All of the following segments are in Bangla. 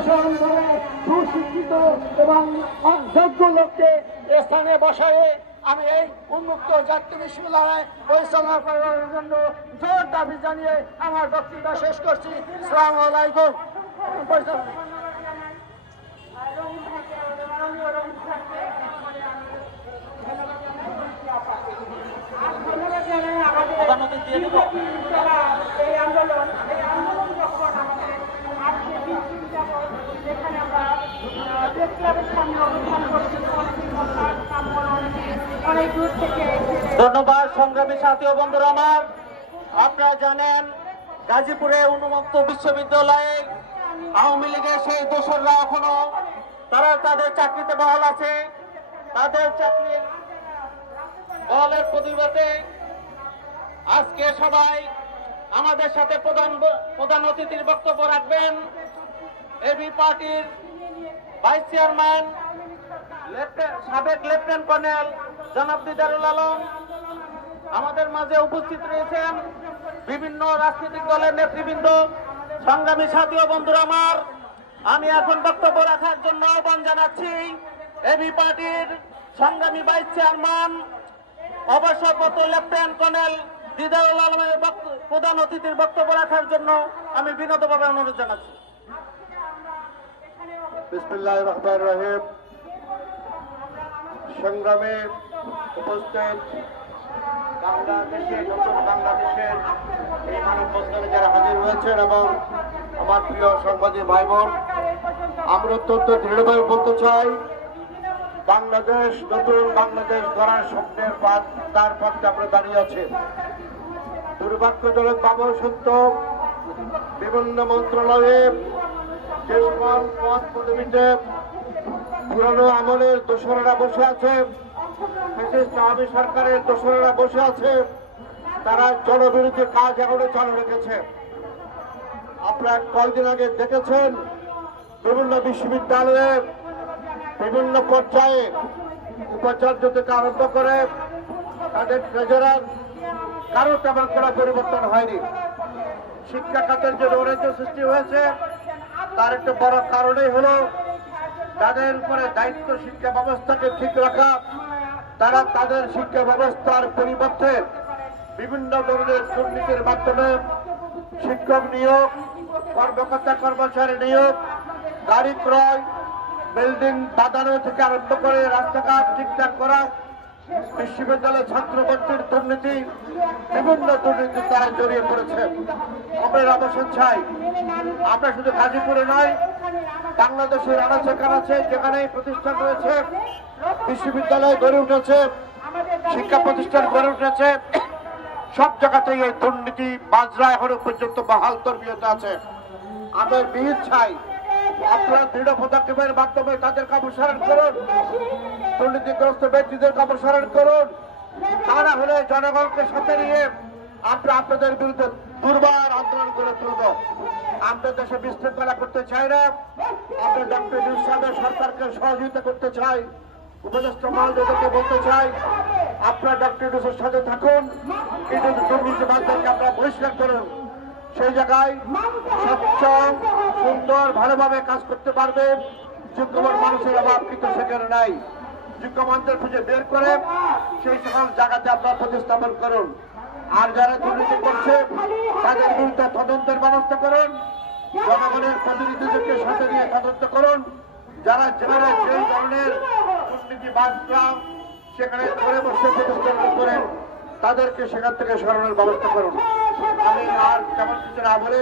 প্রশাসনভাবে সুশিক্ষিত এবং যোগ্য লোককে স্থানে বসায় আমি এই উন্মুক্ত জাতীয় বিশ্ববিদ্যালয় পরিচালনা করার জন্য জোর দাবি জানিয়ে আমার বক্তব্য শেষ করছি। আসসালামু আলাইকুম। ধন্যবাদ সংগ্রামী সাথী ও বন্ধুরা আমার। আপনারা জানেন গাজীপুরে উন্মুক্ত বিশ্ববিদ্যালয়ে আওয়ামী লীগের সেই দোসররা এখনো তারা তাদের চাকরিতে বহাল আছে। তাদের চাকরির বহালের প্রতিবাদে আজকে সবাই আমাদের সাথে প্রধান অতিথির বক্তব্য রাখবেন এবি পার্টির ভাইস চেয়ারম্যান সাবেক লেফটেন্যান্ট কর্নেল জনাব দিদারুল আলম। আমাদের মাঝে উপস্থিত রয়েছেন বিভিন্ন রাজনৈতিক দলের নেতৃবৃন্দ। সংগ্রামী সাথী ও বন্ধুরা আমার, আমি এখন বক্তব্য রাখার জন্য আহ্বান জানাচ্ছি এবি পার্টির সংগ্রামী ভাইস চেয়ারম্যান অবসরপ্রাপ্ত লেফটেন্যান্ট কর্নেল দিদারুল আলমের প্রধান অতিথির বক্তব্য রাখার জন্য আমি বিনীতভাবে অনুরোধ জানাচ্ছি। বিসমিল্লাহির রহমানির রহিম। সংগ্রামে উপস্থিত বাংলাদেশের নতুন বাংলাদেশের এই মানব বন্ধনে যারা হাজির হয়েছেন এবং আমার প্রিয় সাংবাদিক ভাই বোন, আমরা অত্যন্ত দৃঢ়ভাবে বলতে চাই বাংলাদেশ নতুন বাংলাদেশ গড়ার স্বপ্নের তার পথে আমরা দাঁড়িয়ে আছি। দুর্ভাগ্যজনক ভাবে সত্য বিভিন্ন মন্ত্রণালয়ে যে সকল পদ পদবীতে পুরানো আমলের দোসরেরা বসে আছে, আওয়ামী সরকারের দোসরেরা বসে আছে, তারা জনবিরোধী কাজ এখনো চালু রেখেছে। আপনারা কয়েকদিন আগে দেখেছেন বিভিন্ন বিশ্ববিদ্যালয়ে বিভিন্ন পর্যায়ে উপাচার্য থেকে আরম্ভ করে তাদের ট্রেজারার কারো তেমন কোনো পরিবর্তন হয়নি। শিক্ষা খাতের যে নৈরাজ্য সৃষ্টি হয়েছে তার একটা বড় কারণই হলো তাদের উপরে দায়িত্ব শিক্ষা ব্যবস্থাকে ঠিক রাখা। তারা তাদের শিক্ষা ব্যবস্থার পরিবর্তে বিভিন্ন ধরনের দুর্নীতির মাধ্যমে শিক্ষক নিয়োগ, কর্মকর্তা কর্মচারী নিয়োগ, গাড়ি ক্রয়, বিল্ডিং বাঁধানো থেকে আরম্ভ করে রাস্তাঘাট ঠিকঠাক করা, বিশ্ববিদ্যালয় ছাত্র ভর্তির দুর্নীতি, বিভিন্ন দুর্নীতি তারা জড়িয়ে পড়েছে। আমরা অবসান চাই। আমরা শুধু গাজীপুরে নয়, বাংলাদেশের আনাচে কানাচে যেখানে প্রতিষ্ঠান রয়েছে, বিশ্ববিদ্যালয় গড়ে উঠেছে, শিক্ষা প্রতিষ্ঠান গড়ে উঠেছে, সব জায়গাতেই এই দুর্নীতি বাজরা এখনো পর্যন্ত বহাল তরবিয়তে আছে। আমরা বিহিত চাই আপনারা দৃঢ় পদক্ষেপের মাধ্যমে তাদেরকে অপসারণ করুন, দুর্নীতিগ্রস্ত ব্যক্তিদেরকে অপসারণ করুন। তা না হলে জনগণকে সাথে নিয়ে আমরা আপনাদের বিরুদ্ধে দুর্বার আন্দোলন করে তুলব। আমরা দেশে বিশৃঙ্খলা করতে চাই না। আমরা ডক্টর ইউনূস সাহেবের সরকারকে সহযোগিতা করতে চাই। উপদেষ্টা মহোদয়কে বলতে চাই আপনারা ডক্টর ইউনূসের সাথে থাকুন, কিন্তু দুর্নীতিবাদদেরকে আপনারা বহিষ্কার করুন। সেই জায়গায় স্বচ্ছ সুন্দর ভালোভাবে কাজ করতে পারবে যোগ্যমান মানুষের অভাব কিন্তু সেখানে নাই। যোগ্যমানদের খুঁজে বের করে সেই সকল জায়গাতে আপনারা প্রতিস্থাপন করুন। আর যারা দুর্নীতি করছে তাদের বিরুদ্ধে তদন্তের ব্যবস্থা করুন, জনগণের প্রতিনিধিদেরকে সাথে নিয়ে তদন্ত করুন। যারা যেভাবে যেই ধরনের দুর্নীতিবাদরা সেখানে ঘরে বসে প্রতিষ্ঠান করেন তাদেরকে সেখান থেকে সরানোর ব্যবস্থা করুন। আমি আর তেমন কিছু না বলে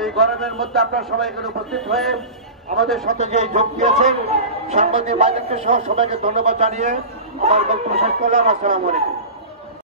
এই গরমের মধ্যে আপনারা সবাই এখানে উপস্থিত হয়ে আমাদের সাথে যে যোগ দিয়েছেন সাংবাদিক ভাইদেরকে সহ সবাইকে ধন্যবাদ জানিয়ে আমার বক্তব্য শেষ করলাম। আসসালামু আলাইকুম।